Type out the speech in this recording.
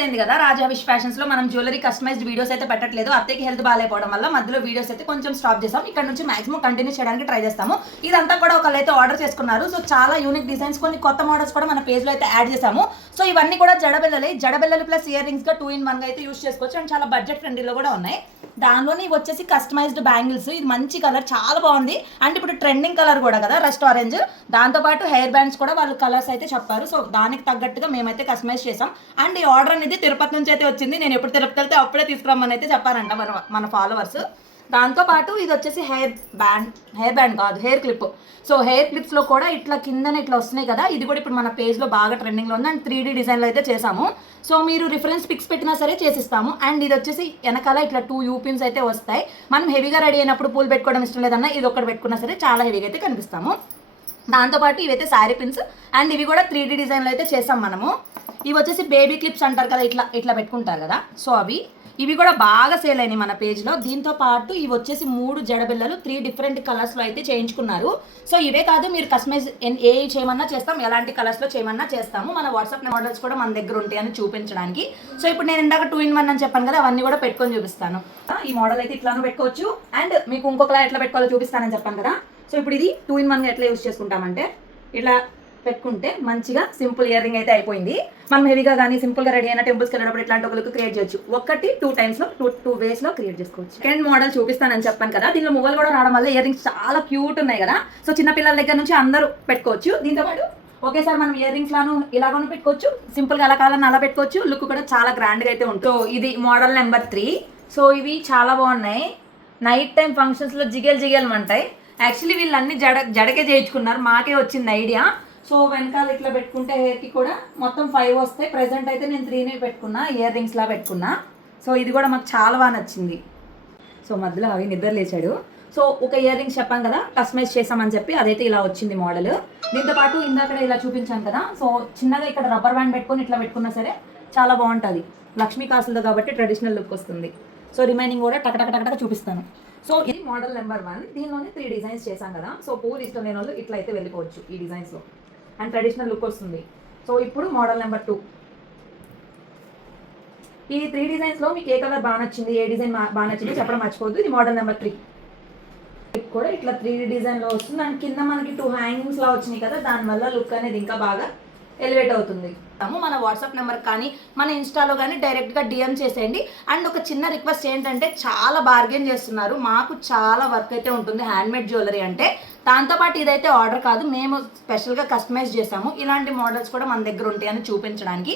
అయింది కదా రాజా wish fashions లో మనం జ్యువెలరీ కస్టమైజ్డ్ వీడియోస్ అయితే పెట్టట్లేదు. అత్తయ్యకి హెల్త్ బాగాలేకపోవడం వల్ల మధ్యలో వీడియోస్ అయితే కొంచెం స్టాప్ చేసాం. ఇక్కడ నుంచి మాక్సిమం కంటిన్యూ చేయడానికి ట్రై చేస్తాము. ఇదంతా కూడా ఒకళ్ళు అయితే ఆర్డర్ చేసుకున్నారు. సో చాలా యూనిక్ డిజైన్స్, కొన్ని కొత్త మోడల్స్ కూడా మన పేజ్ లో అయితే యాడ్ చేసాము. సో ఇవన్నీ కూడా జడబెల్లలు ప్లస్ ఇయర్ రింగ్స్ గా 2-in-1 గా అయితే యూస్ చేసుకోవచ్చు. అండ్ చాలా బడ్జెట్ ఫ్రెండ్లీలో కూడా ఉన్నాయి. దానిలోని ఇవి వచ్చేసి కస్టమైజ్డ్ బ్యాంగిల్స్. ఇది మంచి కలర్, చాలా బాగుంది. అండ్ ఇప్పుడు ట్రెండింగ్ కలర్ కూడా కదా రస్ట్ ఆరెంజ్. దాంతోపాటు హెయిర్ బ్యాండ్స్ కూడా వాళ్ళు కలర్స్ అయితే చెప్పారు. సో దానికి తగ్గట్టుగా మేమైతే కస్టమైజ్ చేసాం. అండ్ ఈ ఆర్డర్ అనేది తిరుపతి నుంచి అయితే వచ్చింది. నేను ఎప్పుడు తిరుపతి వెళ్తే అప్పుడే తీసుకురమ్మని అయితే చెప్పారంట మన ఫాలోవర్స్. దాంతోపాటు ఇది వచ్చేసి హెయిర్ బ్యాండ్ కాదు, హెయిర్ క్లిప్. సో హెయిర్ క్లిప్స్లో కూడా ఇట్లా కిందన ఇట్లా వస్తున్నాయి కదా, ఇది కూడా ఇప్పుడు మన పేజ్లో బాగా ట్రెండింగ్లో ఉంది. అండ్ 3D డిజైన్లో అయితే చేసాము. సో మీరు రిఫరెన్స్ పిక్స్ పెట్టినా సరే చేసిస్తాము. అండ్ ఇది వచ్చేసి వెనకాల ఇట్లా 2 యూపిన్స్ అయితే వస్తాయి. మనం హెవీగా రెడీ అయినప్పుడు పూలు పెట్టుకోవడం ఇష్టం లేదన్నా ఇది ఒకటి పెట్టుకున్నా సరే చాలా హెవీగా అయితే కనిపిస్తాము. దాంతోపాటు ఇవైతే శారీ పిన్స్. అండ్ ఇవి కూడా 3D డిజైన్లో అయితే చేసాం మనము. ఇవి వచ్చేసి బేబీ క్లిప్స్ అంటారు కదా, ఇట్లా పెట్టుకుంటారు కదా. సో ఇవి కూడా బాగా సేల్ అయినాయి మన పేజ్లో. దీంతో పాటు ఇవి వచ్చేసి 3 జడబిల్లలు 3 డిఫరెంట్ కలర్స్లో అయితే చేయించుకున్నారు. సో ఇవే కాదు, మీరు కస్టమైజ్ ఏ చేయమన్నా చేస్తాం, ఎలాంటి కలర్స్లో చేయమన్నా చేస్తాము. మన వాట్సాప్ మోడల్స్ కూడా మన దగ్గర ఉంటాయని చూపించడానికి. సో ఇప్పుడు నేను ఇందాక 2-in-1 అని చెప్పాను కదా, అవన్నీ కూడా పెట్టుకొని చూపిస్తాను. ఈ మోడల్ అయితే ఇట్లానూ పెట్టుకోవచ్చు. అండ్ మీకు ఇంకొకలా ఎట్లా పెట్టుకోవాలో చూపిస్తానని చెప్పాను కదా. సో ఇప్పుడు ఇది 2-in-1 ఎట్లా యూస్ చేసుకుంటామంటే, ఇట్లా పెట్టుకుంటే మంచిగా సింపుల్ ఇయర్ రింగ్ అయితే అయిపోయింది. మనం హెవీగా కానీ సింపుల్గా రెడీ అయిన టెంపుల్స్కి వెళ్ళినప్పుడు ఇట్లాంటి ఒక లుక్ క్రియేట్ చేయొచ్చు. 2 టైమ్స్లో 2 వేస్లో క్రియేట్ చేసుకోవచ్చు. సెకండ్ మోడల్ చూపిస్తానని చెప్పాను కదా, దీనిలో మువ్వలు కూడా రావడం వల్ల ఇయర్ రింగ్స్ చాలా క్యూట్ ఉన్నాయి కదా. సో చిన్నపిల్లల దగ్గర నుంచి అందరూ పెట్టుకోవచ్చు. దీంతో పాటు ఒకేసారి మనం ఇయర్ రింగ్స్ లాను ఇలాగను పెట్టుకోవచ్చు, సింపుల్గా అలా కావాలని అలా పెట్టుకోవచ్చు. లుక్ కూడా చాలా గ్రాండ్గా అయితే ఉంటుంది. సో ఇది మోడల్ నెంబర్ 3. సో ఇవి చాలా బాగున్నాయి. నైట్ టైం ఫంక్షన్స్లో జిగేలు అంటాయి. యాక్చువల్లీ వీళ్ళన్నీ జడకే చేయించుకున్నారు, మాకే వచ్చింది ఐడియా. సో వెనకాల ఇట్లా పెట్టుకుంటే హెయిర్కి కూడా మొత్తం 5 వస్తాయి. ప్రెజెంట్ అయితే నేను 3 పెట్టుకున్నా, ఇయర్ రింగ్స్లా పెట్టుకున్నా. సో ఇది కూడా మాకు చాలా బాగా నచ్చింది. సో మధ్యలో అవి నిద్ర లేచాడు. సో ఒక ఇయర్ రింగ్స్ చెప్పాం కదా కస్టమైజ్ చేసామని చెప్పి, అదైతే ఇలా వచ్చింది మోడల్. దీంతో పాటు ఇందాక ఇలా చూపించాను కదా, సో చిన్నగా ఇక్కడ రబ్బర్ బ్యాండ్ పెట్టుకొని ఇట్లా పెట్టుకున్నా సరే చాలా బాగుంటుంది. లక్ష్మీ కాసులతో కాబట్టి ట్రెడిషనల్ లుక్ వస్తుంది. సో రిమైనింగ్ కూడా టకటక చూపిస్తాను. సో ఇది మోడల్ నెంబర్ 1. దీనిలోనే 3 డిజైన్స్ చేశాం కదా. సో పూలు ఇష్టం లేని వాళ్ళు ఇట్లా అయితే వెళ్ళిపోవచ్చు ఈ డిజైన్స్లో. అండ్ ట్రెడిషనల్ లుక్ వస్తుంది. సో ఇప్పుడు మోడల్ నెంబర్ 2. ఈ 3 డిజైన్స్లో మీకు ఏ కలర్ బాగా నచ్చింది, ఏ డిజైన్ బాగా నచ్చింది చెప్పడం మర్చిపోద్దు. ఇది మోడల్ నెంబర్ 3 కూడా ఇట్లా 3D డిజైన్లో వస్తుంది. అండ్ కింద మనకి 2 హ్యాంగింగ్స్లా వచ్చినాయి కదా, దానివల్ల లుక్ అనేది ఇంకా బాగా ఎలివేట్ అవుతుంది. మన వాట్సాప్ నెంబర్ కానీ మన ఇన్స్టాలో కానీ డైరెక్ట్గా డిఎం చేసేయండి. అండ్ ఒక చిన్న రిక్వెస్ట్ ఏంటంటే, చాలా బార్గెన్ చేస్తున్నారు. మాకు చాలా వర్క్ అయితే ఉంటుంది హ్యాండ్మేడ్ జ్యువెలరీ అంటే. దాంతోపాటు ఇదైతే ఆర్డర్ కాదు, మేము స్పెషల్గా కస్టమైజ్ చేసాము. ఇలాంటి మోడల్స్ కూడా మన దగ్గర ఉంటాయని చూపించడానికి.